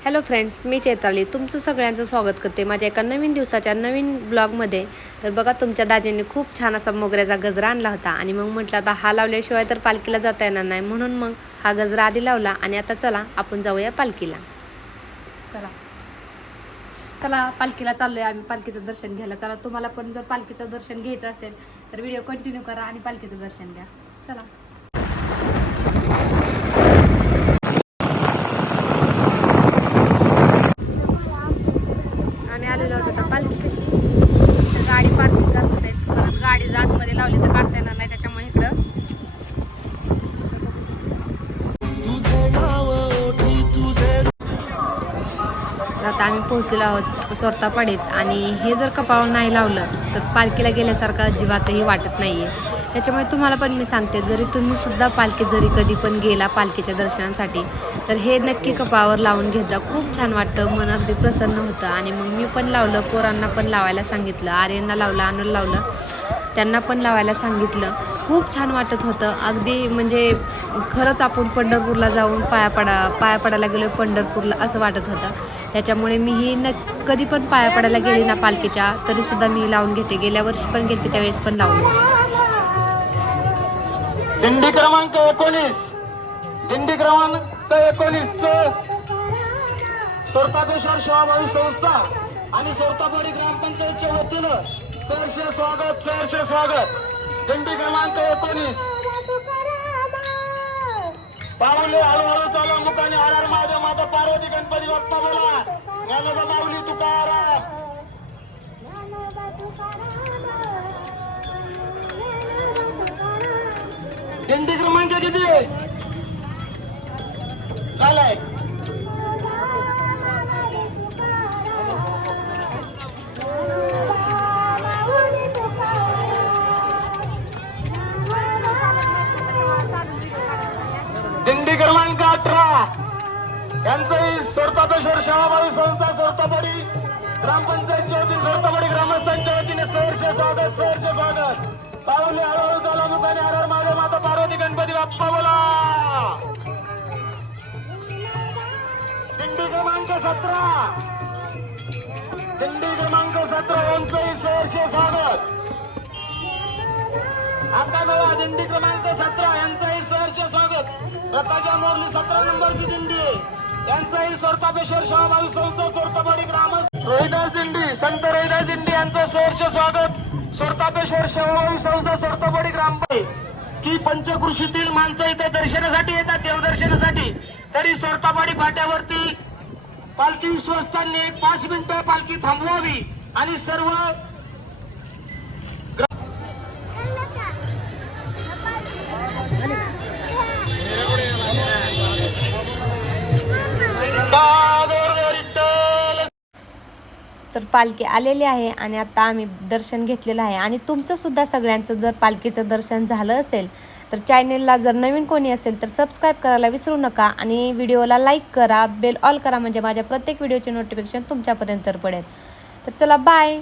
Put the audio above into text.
Hello friends मी चैत्राली तुमचं सगळ्यांचं स्वागत करते माझ्या एका नवीन दिवसाच्या नवीन ब्लॉगमध्ये. तर बघा तुमच्या दाजींनी खूप छान असा मोगऱ्याचा गजरा आणला होता आणि मग म्हटलं आता हा लावल्याशिवाय तर पालखीला जाता येणार नाही. म्हणून मग हा गजरा आधी लावला आणि आता चला आपण जाऊया पालखीला. चला. चला पालखीला चाललोय आम्ही. पालखीचं दर्शन घ्यायला चला. तुम्हाला पण जर पालखीचं दर्शन घ्यायचं असेल तर व्हिडिओ कंटिन्यू करा आणि पालखीचं दर्शन घ्या. चला. होता पालखी कशी? तर गाडी पार्किंग करत होते परत गाडी आतमध्ये लावली तर काढता येणार नाही त्याच्यामुळे इकडं. तर आता आम्ही पोहोचलेलो आहोत सोरतापाडीत. आणि हे जर कपाळ नाही लावलं तर पालखीला गेल्यासारखं अजिबातही वाटत नाही आहे त्याच्यामुळे तुम्हाला पण मी सांगते जरी तुम्ही सुद्धा पालखीत जरी कधी पण गेला पालखीच्या दर्शनासाठी तर हे नक्की कपावर लावून घेत जा. खूप छान वाटतं मन अगदी प्रसन्न होतं. आणि मग मी पण लावलं पोरांना पण लावायला सांगितलं आर्यांना लावलं अनुल लावलं त्यांना पण लावायला सांगितलं. खूप छान वाटत होतं. अगदी म्हणजे खरंच आपण पंढरपूरला जाऊन पाया पडा पाया पडायला गेलो पंढरपूरला असं वाटत होतं. त्याच्यामुळे मीही न कधी पण पाया पडायला गेली ना पालखीच्या तरीसुद्धा मी लावून घेते. गेल्या वर्षी पण गेले त्यावेळेस पण लावलं दिंडी क्रमांक एकोणीस. दिंडी क्रमांक एकोणीस सोरतापेश्वर सेवाभावी संस्था आणि सोरतापोडी ग्रामपंचायतच्या वतीनं सरसे स्वागत सरसे स्वागत. दिंडी क्रमांक एकोणीस. पाऊले हळूहळू चालू मुखाने हर माझ्या महादेव माता पार्वती गणपती बाप्पा बोला. ज्ञानोबा माऊली तुकाराम. दिंडी क्रमांक किती? झालाय दिंडी क्रमांक अठरा. यांचंही सोरतापेश्वर सेवाभावी संस्था सोरतापडी ग्रामपंचायतच्या वतीने सोरतापडी ग्रामस्थांच्या वतीने सहर्ष स्वागत सहर्ष स्वागत. पावले हळूहळू चाला मुखाने हर पार्वती गणपती बाप्पा बोला. दिंडी क्रमांक सतरा. दिंडी क्रमांक सतरा यांचंही सहर्ष स्वागत. आता बघा दिंडी क्रमांक सतरा यांचंही सहर्ष स्वागत. रताच्या मोरली सतरा नंबरची दिंडी. आहे यांचंही सोरतापेश्वर सेवाभावी संस्था सोरतापाडी ग्राम रोहिदास दिंडी संत रोहिदास दिंडी यांचं सहर्ष स्वागत. सोरतापेश्वर सेवाभावी संत सोरतापाडी ग्राम ती पंचकृषीतील माणसं इथे दर्शनासाठी येतात देवदर्शनासाठी. तरी सोरतापाडी फाट्यावरती पालखी विश्वस्तांनी एक पाच मिनिटं पालखी थांबवावी आणि सर्व तर पालखी आलेली आहे आणि आता आम्ही दर्शन घेतलेलं आहे. आणि तुमचंसुद्धा सगळ्यांचं जर पालखीचं दर्शन झालं असेल तर चॅनेलला जर नवीन कोणी असेल तर सबस्क्राईब करायला विसरू नका आणि व्हिडिओला लाईक करा बेल ऑल करा म्हणजे माझ्या प्रत्येक व्हिडिओचे नोटिफिकेशन तुमच्यापर्यंत पडेल. तर चला बाय